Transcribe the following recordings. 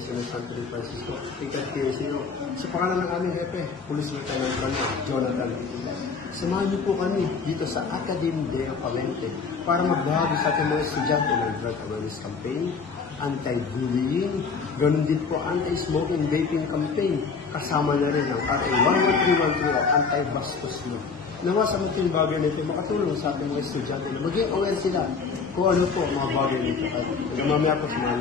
Iglesia ng Santo de Francisco, ikat PSO. Sa pangalan ng aming hepe, Police Lieutenant Colonel Jonathan Vitila. Samahan niyo po kami dito sa Academy Deo Pavente para magbahagi sa ating mga estudyante ng Drug Awareness Campaign, anti-bullying, ganun din po anti-smoking vaping campaign. Kasama na rin ang RA 11313 o anti-bastos law. Nawa sa mga bagay nito makatulong sa ating mga estudyante na maging aware sila kung ano po mga bagay nito. At mamaya po sa mga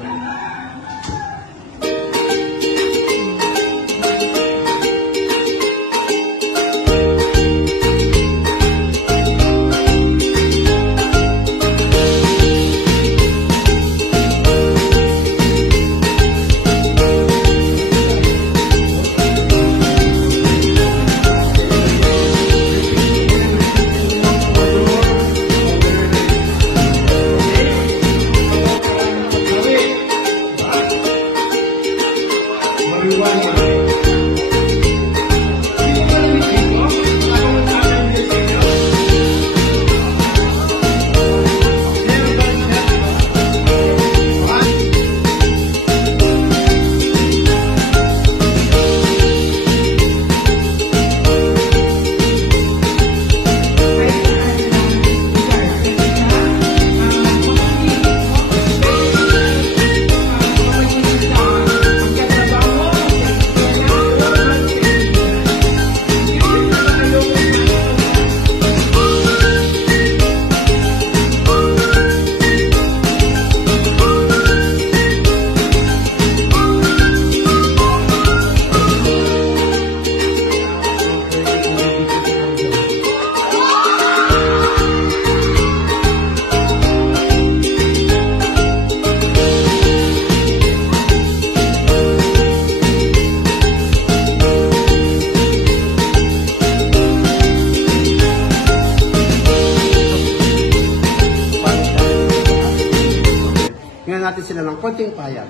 natin sila ng konting payag.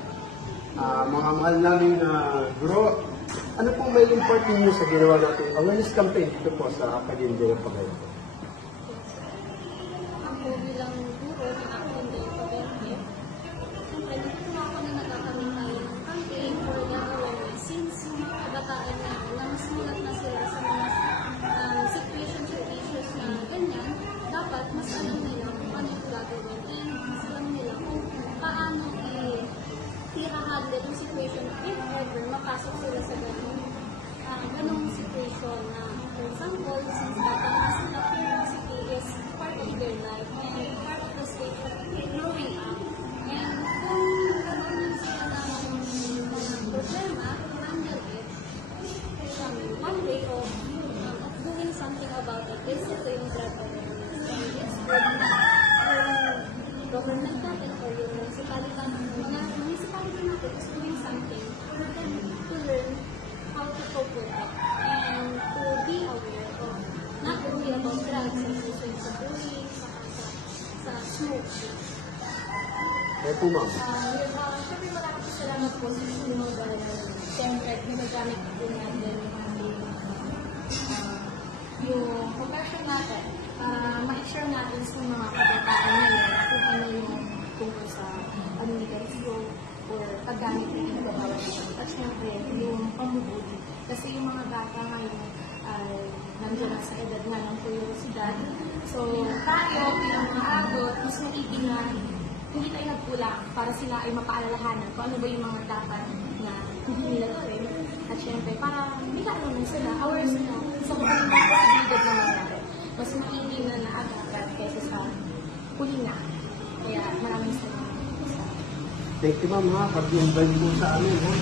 Mga mahal namin guro, ano pong may important nyo sa ginawa natin awareness campaign dito po sa Academy Deo Pavente? Ako bilang guro ng Academy Deo Pavente, siyempre dito po ako na nagkakaroon tayo ng campaign for the awareness since yung mga kabataan na mas mulat na sila sa mga situations or issues na ganyan, dapat mas alam nila kung ano yung gagawin and mas alam nila kung paano i-handle yung situation if ever mapasok sila sa ganong situation na, for example, since bata na sila, curiosity is part of their life and part of the stage of growing up. And kung nagkaroon sila ng problema, handle it, one way of doing something about it is ito yung drug awareness. And it's good yung government natin or yung municipality natin is doing something for them to learn how to cope with it and to be aware of not only about drugs and also sa bullying, sa smoking. Kaya po ma'am. Siyempre maraming salamat po sa inyo dahil siyempre ginagamit po natin yung compassion natin para ma-share natin sa mga kabataan ngayon kung ano yung tungkol sa communication or paggamit ng bawal ito. At syempre, yung pamubuli. Kasi yung mga bata ngayon ay nandiyan sa edad nga ng kuryosidad. So, tayo, bilang mga agot, mas maiging na hindi tayo nagkulang para sila ay mapaalalahanan kung ano ba yung mga dapat na hindi nila gawin. At syempre, para hindi ka alam sila, aware sila sa kung ano mga posibilidad na nangyari. Mas maiging na naagapan kaysa sa huli na. Kaya maraming salamat. Thank you ma'am ha, pag-invite po sa amin ha.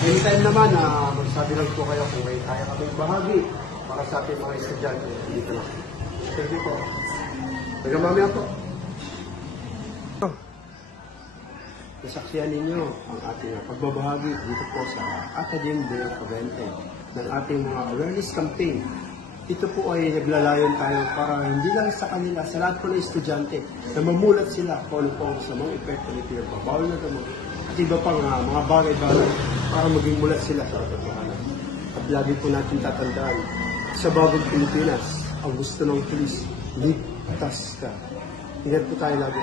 Anytime naman, magsabi lang po kayo kung may kaya kami bahagi para sa ating mga estudyante. Dito lang. Thank you po. Hanggang mamaya po. Nasaksiyan ninyo ang ating pagbabahagi dito po sa Academy Deo Pavente ng ating mga awareness campaign. Ito po ay naglalayon tayo para hindi lang sa kanila, sa lahat po ng estudyante na mamulat sila kung ano po sa mga epekto nito yung pabawal na gamot at iba pang mga bagay-bagay para maging mulat sila sa katotohanan. At lagi po natin tatandaan, sa bagong Pilipinas, ang gusto ng pulis, ligtas ka. Ingat po tayo lagi.